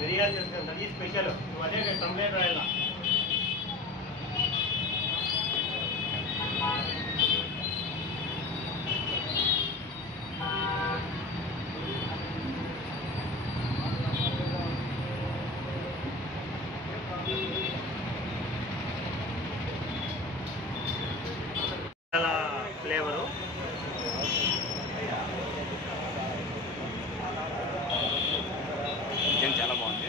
मिरियाल special अదే complaint Raila flavour చాలా బాగుంది.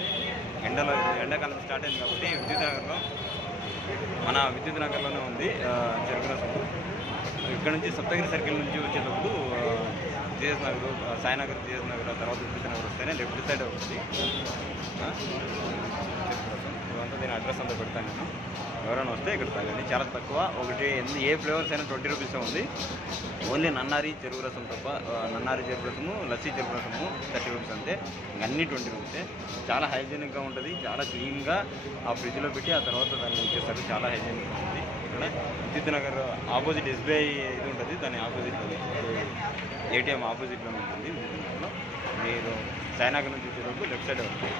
ఎండాకాలం స్టార్ట్ అయింది కాబట్టి విద్యుత్ నగర్లోనే ఉంది చెరుకు రసం. ఇక్కడ నుంచి సప్తగిరి సర్కిల్ నుంచి వచ్చేటప్పుడు జిఎస్ నగర్, సాయినగర్, జిఎస్ నగర్, తర్వాత విద్యుత్ నగర్ వస్తేనే లెఫ్ట్ సైడ్ వస్తుంది చెరుకు రసం. ఇదంతా దీని అడ్రస్ అంతా పెడతాను నేను. ఎవరైనా వస్తే ఇక్కడ తాగండి. చాలా తక్కువ. ఏ ఫ్లేవర్స్ అయినా 20 రూపీస్ ఉంది. ఓన్లీ నన్నారి చెరుకు రసం తప్ప, నన్నారి చెరుకు రసము, లస్సీ చెరుకు రసము 30 రూపీస్ అంతే. అన్నీ 20 రూపీసే. చాలా హైజీనిక్గా ఉంటుంది. చాలా క్లీన్గా ఆ ఫ్రిడ్జ్లో పెట్టి ఆ తర్వాత దాన్ని ఇచ్చేస్తారు. చాలా హైజీనిక్గా ఉంటుంది. ఇక్కడ విద్యుత్ నగర్ ఆపోజిట్ ఎస్బీఐ ఇది ఉంటుంది. దాని ఆపోజిట్లో ఏటీఎం ఆపోజిట్లోనే ఉంటుంది విద్యుత్ నగర్లో. మీరు సాయినగర్ నుంచి వచ్చేటప్పుడు లెఫ్ట్ సైడ్ ఉంటుంది.